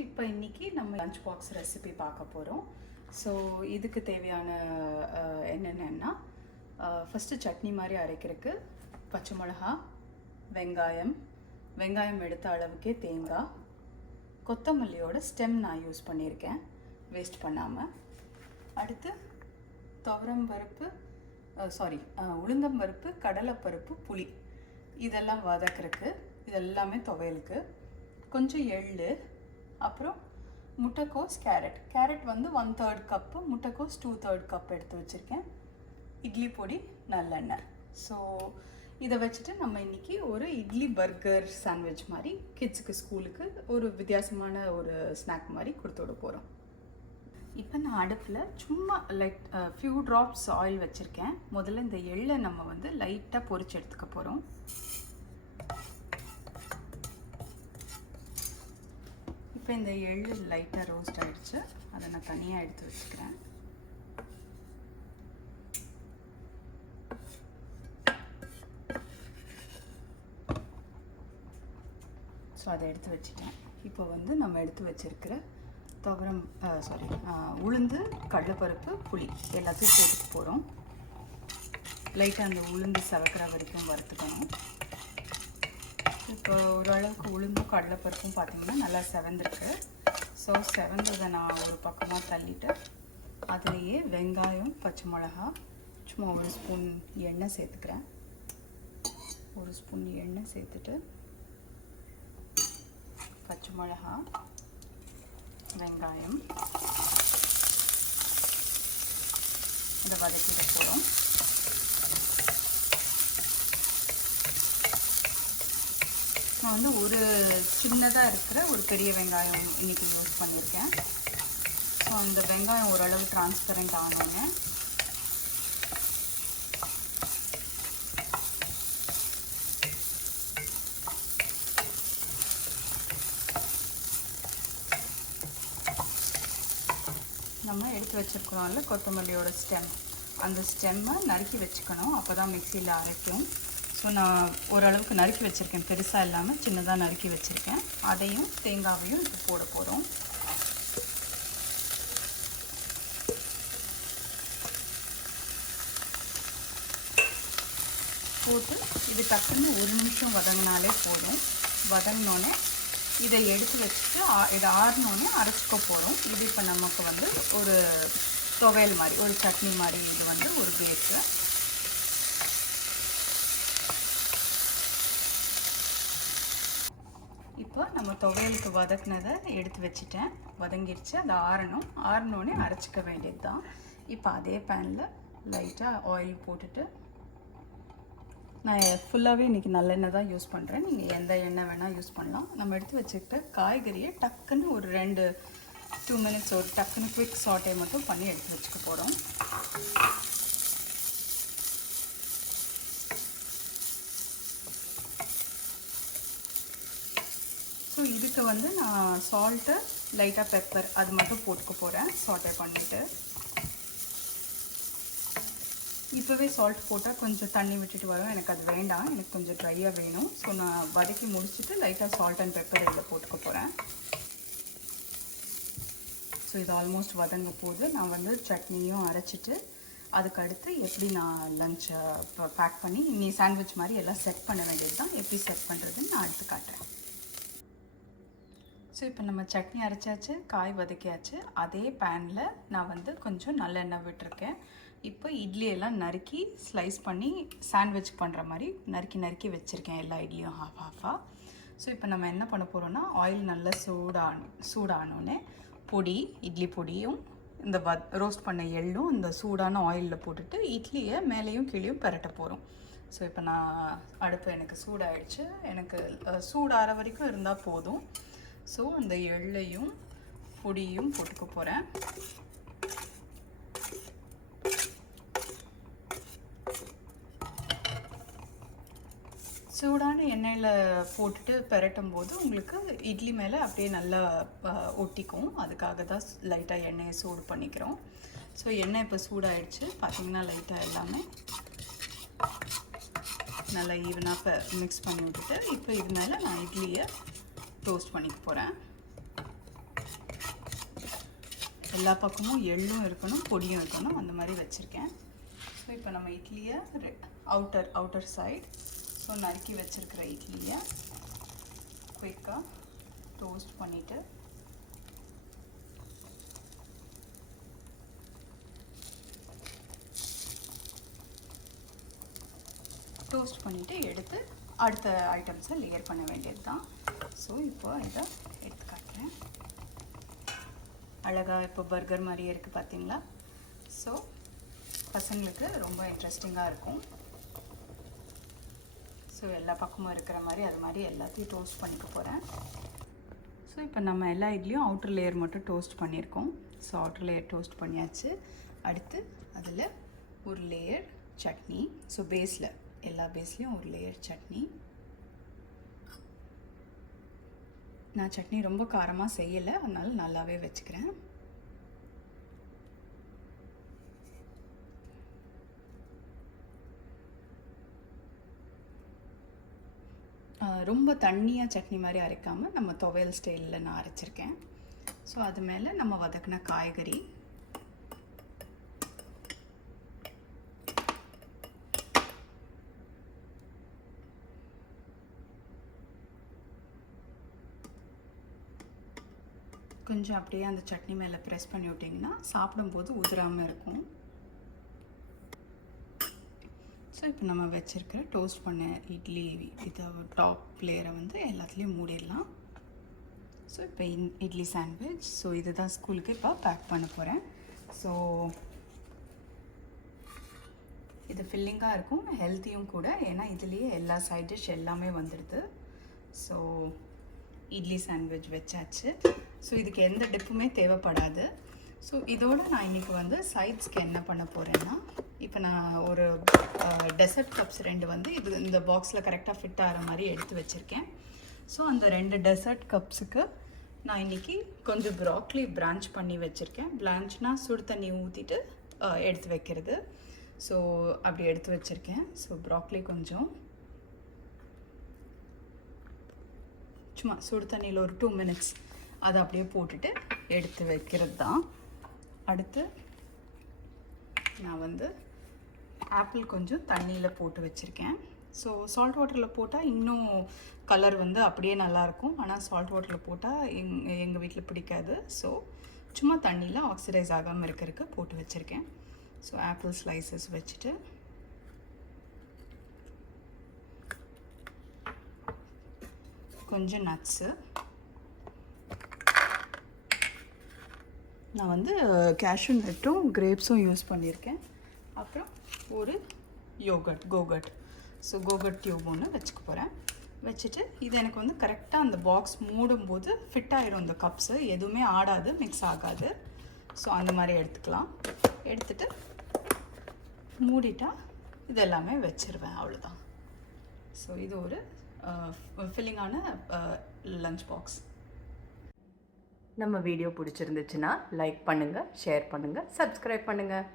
இப்போ இன்றைக்கி நம்ம லஞ்ச் பாக்ஸ் ரெசிபி பார்க்க போகிறோம். ஸோ இதுக்கு தேவையான என்னென்னா, ஃபஸ்ட்டு சட்னி மாதிரி அரைக்கிறதுக்கு பச்சை மிளகா, வெங்காயம் எடுத்த அளவுக்கே தேங்காய், கொத்தமல்லியோட ஸ்டெம் நான் யூஸ் பண்ணியிருக்கேன் வேஸ்ட் பண்ணாமல். அடுத்து துவரம்பருப்பு, உளுந்தம்பருப்பு, கடலைப்பருப்பு, புளி இதெல்லாம் வதக்கிறதுக்கு, இதெல்லாமே துவையலுக்கு. கொஞ்சம் எள்ளு, அப்புறம் முட்டைக்கோஸ், கேரட் வந்து 1/3 கப்பு, முட்டைக்கோஸ் 2/3 கப் எடுத்து வச்சுருக்கேன். இட்லி பொடி, நல்லெண்ணெய். ஸோ இதை வச்சுட்டு நம்ம இன்றைக்கி ஒரு இட்லி பர்கர் சாண்ட்விச் மாதிரி கிட்ஸுக்கு ஸ்கூலுக்கு ஒரு வித்தியாசமான ஒரு ஸ்நாக் மாதிரி கொடுத்து விட போகிறோம். இப்போ நான் அடுப்பில் சும்மா ஃபியூ ட்ராப்ஸ் ஆயில் வச்சுருக்கேன். முதல்ல இந்த எள்ளை நம்ம வந்து லைட்டாக பொரிச்சு எடுத்துக்க போகிறோம். இப்போ இந்த எள்ளு லைட்டாக ரோஸ்ட் ஆகிடுச்சு, அதை நான் தனியாக எடுத்து வச்சுக்கிறேன். ஸோ அதை எடுத்து வச்சுட்டேன். இப்போ வந்து நம்ம எடுத்து வச்சுருக்கிற உளுந்து, கடலைப்பருப்பு, புளி எல்லாத்தையும் போட்டுட்டு போகிறோம். லைட்டாக அந்த உளுந்து சவக்கிற வரைக்கும் வறுத்துக்கணும். இப்போ ஓரளவுக்கு உளுந்தும் கடலைப்பருப்பும் பார்த்திங்கன்னா நல்லா செவந்திருக்கு. ஸோ செவந்ததை நான் ஒரு பக்கமாக தள்ளிட்டு அதுலேயே வெங்காயம், பச்சை மிளகா, சும்மா ஒரு ஸ்பூன் எண்ணெய் சேர்த்துக்கிறேன். ஒரு ஸ்பூன் எண்ணெய் சேர்த்துட்டு பச்சை மிளகா, வெங்காயம் இதை வதக்கிட்டு போகிறோம். நான் வந்து ஒரு சின்னதாக இருக்கிற ஒரு பெரிய வெங்காயம் இன்றைக்கி யூஸ் பண்ணியிருக்கேன். ஸோ அந்த வெங்காயம் ஓரளவு டிரான்ஸ்பரண்ட் ஆனோன்னு நம்ம எடுத்து வச்சுருக்கிறோம்ல கொத்தமல்லியோட ஸ்டெம், அந்த ஸ்டெம்மை நறுக்கி வச்சுக்கணும், அப்போ தான் மிக்சியில் அரைக்கும். ஸோ நான் ஓரளவுக்கு நறுக்கி வச்சுருக்கேன், பெருசாக இல்லாமல் சின்னதாக நறுக்கி வச்சுருக்கேன். அதையும் தேங்காவையும் இப்போ போட போகிறோம். போட்டு இது டக்குன்னு 1 நிமிஷம் வதங்கினாலே போதும். வதங்கினோடனே இதை எடுத்து வச்சுட்டு இதை ஆறினோடனே அரைச்சிக்க போகிறோம். இது இப்போ நமக்கு வந்து ஒரு துவையல் மாதிரி, ஒரு சட்னி மாதிரி இது வந்து ஒரு பேஸு. இப்போ நம்ம துவையலுக்கு வதக்குனதை எடுத்து வச்சுட்டேன், வதங்கிடுச்சு. அதை ஆறினோடனே அரைச்சிக்க வேண்டியது தான். இப்போ அதே பேனில் லைட்டாக ஆயில் போட்டுட்டு, நான் ஃபுல்லாகவே இன்றைக்கி நல்லெண்ணெய் தான் யூஸ் பண்ணுறேன், நீங்கள் எந்த எண்ணெய் வேணால் யூஸ் பண்ணலாம். நம்ம எடுத்து வச்சுக்கிட்ட காய்கறியை டக்குன்னு ஒரு 2 மினிட்ஸ் ஒரு டக்குன்னு குவிக் சாட்டே மட்டும் பண்ணி எடுத்து வச்சுக்க போகிறோம். ஸோ இதுக்கு வந்து நான் சால்ட்டு, லைட்டாக பெப்பர் அது மட்டும் போட்டுக்க போகிறேன் சாட்டே பண்ணிவிட்டு. இப்போவே சால்ட் போட்டால் கொஞ்சம் தண்ணி விட்டுட்டு வரும், எனக்கு அது வேண்டாம், எனக்கு கொஞ்சம் ட்ரையாக வேணும். ஸோ நான் வதக்கி முடிச்சுட்டு லைட்டாக சால்ட் அண்ட் பெப்பர் இதில் போட்டுக்க போகிறேன். ஸோ இது ஆல்மோஸ்ட் வதங்க போது நான் வந்து சட்னியும் அரைச்சிட்டு அதுக்கடுத்து எப்படி நான் லஞ்சை பேக் பண்ணி நீ சாண்ட்விச் மாதிரி எல்லாம் செட் பண்ண வேண்டியது தான். எப்படி செட் பண்ணுறதுன்னு நான் அடுத்து காட்டுறேன். ஸோ இப்போ நம்ம சட்னி அரைச்சாச்சு, காய் வதக்கியாச்சு. அதே பேனில் நான் வந்து கொஞ்சம் நல்லெண்ணெய் விட்டுருக்கேன். இப்போ இட்லியெல்லாம் நறுக்கி ஸ்லைஸ் பண்ணி சாண்ட்விச் பண்ணுற மாதிரி நறுக்கி வச்சுருக்கேன், எல்லா இட்லியும் ஹாஃபாக. ஸோ இப்போ நம்ம என்ன பண்ண போகிறோன்னா, ஆயில் நல்லா சூடானோடனே இட்லி பொடியும் இந்த ரோஸ்ட் பண்ண எள்ளும் இந்த சூடான ஆயிலில் போட்டுட்டு இட்லியை மேலேயும் கீழேயும் பெரட்ட போகிறோம். ஸோ இப்போ நான் அடுப்பு எனக்கு சூடாயிடுச்சு, எனக்கு சூடாகிற வரைக்கும் இருந்தால் போதும். ஸோ அந்த எள்ளையும் பொடியும் போட்டுக்க போகிறேன். சூடான எண்ணெயில் போட்டுட்டு பெரட்டும் போது உங்களுக்கு இட்லி மேலே அப்படியே நல்லா ஒட்டிக்கும். அதுக்காக தான் லைட்டாக எண்ணெயை சூடு பண்ணிக்கிறோம். ஸோ எண்ணெய் இப்போ சூடாயிடுச்சு, பார்த்திங்கன்னா லைட்டாக எல்லாமே நல்லா ஈவனாக மிக்ஸ் பண்ணி விட்டுட்டு இப்போ இது மேலே நான் இட்லியை டோஸ்ட் பண்ணிக்க போகிறேன். எல்லா பக்கமும் எள்ளும் இருக்கணும், பொடியும் இருக்கணும், அந்த மாதிரி வச்சுருக்கேன். ஸோ இப்போ நம்ம இட்லியை அவுட்டர் சைடு ஸோ நறுக்கி வச்சுருக்கிற இட்லியை குயிக்காக டோஸ்ட் பண்ணிவிட்டு எடுத்து அடுத்த ஐட்டம்ஸை லேயர் பண்ண வேண்டியது தான். ஸோ இப்போ இதை எடுத்து காட்டுறேன். அழகாக இப்போ பர்கர் மாதிரியே இருக்குது பார்த்தீங்களா? ஸோ பசங்களுக்கு ரொம்ப இன்ட்ரெஸ்டிங்காக இருக்கும். ஸோ எல்லா பக்கமும் இருக்கிற மாதிரி அது மாதிரி எல்லாத்தையும் டோஸ்ட் பண்ணிக்க போகிறேன். ஸோ இப்போ நம்ம எல்லா இட்லியும் அவுட்டர் லேயர் மட்டும் டோஸ்ட் பண்ணியிருக்கோம். ஸோ அவுட்டர் லேயர் டோஸ்ட் பண்ணியாச்சு. அடுத்து அதில் ஒரு லேயர் சட்னி. ஸோ எல்லா பேஸ்லேயும் ஒரு லேயர் சட்னி. நான் சட்னி ரொம்ப காரமாக செய்யலை, அதனால நல்லாவே வச்சுக்கிறேன். ரொம்ப தண்ணியாக சட்னி மாதிரி அரைக்காமல் நம்ம துவையல் ஸ்டைலில் நான் அரைச்சிருக்கேன். ஸோ அது மேலே நம்ம வதக்கின காய்கறி, கொஞ்சம் அப்படியே அந்த சட்னி மேலே ப்ரெஸ் பண்ணி விட்டிங்கன்னா சாப்பிடும்போது உதிராமல் இருக்கும். ஸோ இப்போ நம்ம வச்சுருக்கிற டோஸ்ட் பண்ண இட்லி இதை டாப் லேயரை வந்து எல்லாத்துலேயும் மூடிடலாம். ஸோ இப்போ இட்லி சாண்ட்விச். ஸோ இதுதான் ஸ்கூலுக்கு இப்போ பேக் பண்ண போகிறேன். ஸோ இது ஃபில்லிங்காக இருக்கும், ஹெல்த்தியும் கூட, ஏன்னா இதுலேயே எல்லா சைட் டிஷ் எல்லாமே வந்துடுது. ஸோ இட்லி சாண்ட்விச் வச்சாச்சு. ஸோ இதுக்கு எந்த டிப்புமே தேவைப்படாது. ஸோ இதோடு நான் இன்றைக்கி வந்து சைட்ஸ்க்கு என்ன பண்ண போகிறேன்னா, இப்போ நான் ஒரு டெசர்ட் கப்ஸ் 2 வந்து இந்த பாக்ஸில் கரெக்டாக ஃபிட் ஆகிற மாதிரி எடுத்து வச்சுருக்கேன். ஸோ அந்த 2 டெசர்ட் கப்ஸுக்கு நான் இன்றைக்கி கொஞ்சம் ப்ராக்லி பிரான்ச் பண்ணி வச்சுருக்கேன். பிரான்ச்னால் சுடு தண்ணி ஊற்றிட்டு எடுத்து வைக்கிறது. ஸோ அப்படி எடுத்து வச்சுருக்கேன். ஸோ ப்ராக்லி கொஞ்சம் சும்மா சுடு தண்ணியில் ஒரு 2 minutes அதை அப்படியே போட்டுட்டு எடுத்து வைக்கிறது தான். அடுத்து நான் வந்து ஆப்பிள் கொஞ்சம் தண்ணியில் போட்டு வச்சுருக்கேன். ஸோ சால்ட் வாட்டரில் போட்டால் இன்னும் கலர் வந்து அப்படியே நல்லாயிருக்கும், ஆனால் சால்ட் வாட்டரில் போட்டால் எங்கள் வீட்டில் பிடிக்காது. ஸோ சும்மா தண்ணியில் ஆக்சிடைஸ் ஆகாமல் இருக்கிறதுக்கு போட்டு வச்சுருக்கேன். ஸோ ஆப்பிள் ஸ்லைசஸ் வச்சுட்டு கொஞ்சம் நட்ஸு, நான் வந்து கேஷ்யூ நட்டும் கிரேப்ஸும் யூஸ் பண்ணியிருக்கேன். அப்புறம் ஒரு கோகட். ஸோ கோகட் டியூப் ஒன்று வச்சுக்க போகிறேன். வச்சுட்டு இது எனக்கு வந்து கரெக்டாக அந்த பாக்ஸ் மூடும்போது ஃபிட் ஆகிடும். இந்த கப்ஸு எதுவுமே ஆடாது, மிக்ஸ் ஆகாது. ஸோ அந்த மாதிரி எடுத்துக்கலாம். எடுத்துகிட்டு மூடிட்டால் இது எல்லாமே வச்சுருவேன், அவ்வளோதான். ஸோ இது ஒரு ஃபில்லிங்கான லஞ்ச் பாக்ஸ். நம்ம வீடியோ பிடிச்சிருந்துச்சுன்னா லைக் பண்ணுங்கள், ஷேர் பண்ணுங்கள், சப்ஸ்கிரைப் பண்ணுங்கள்.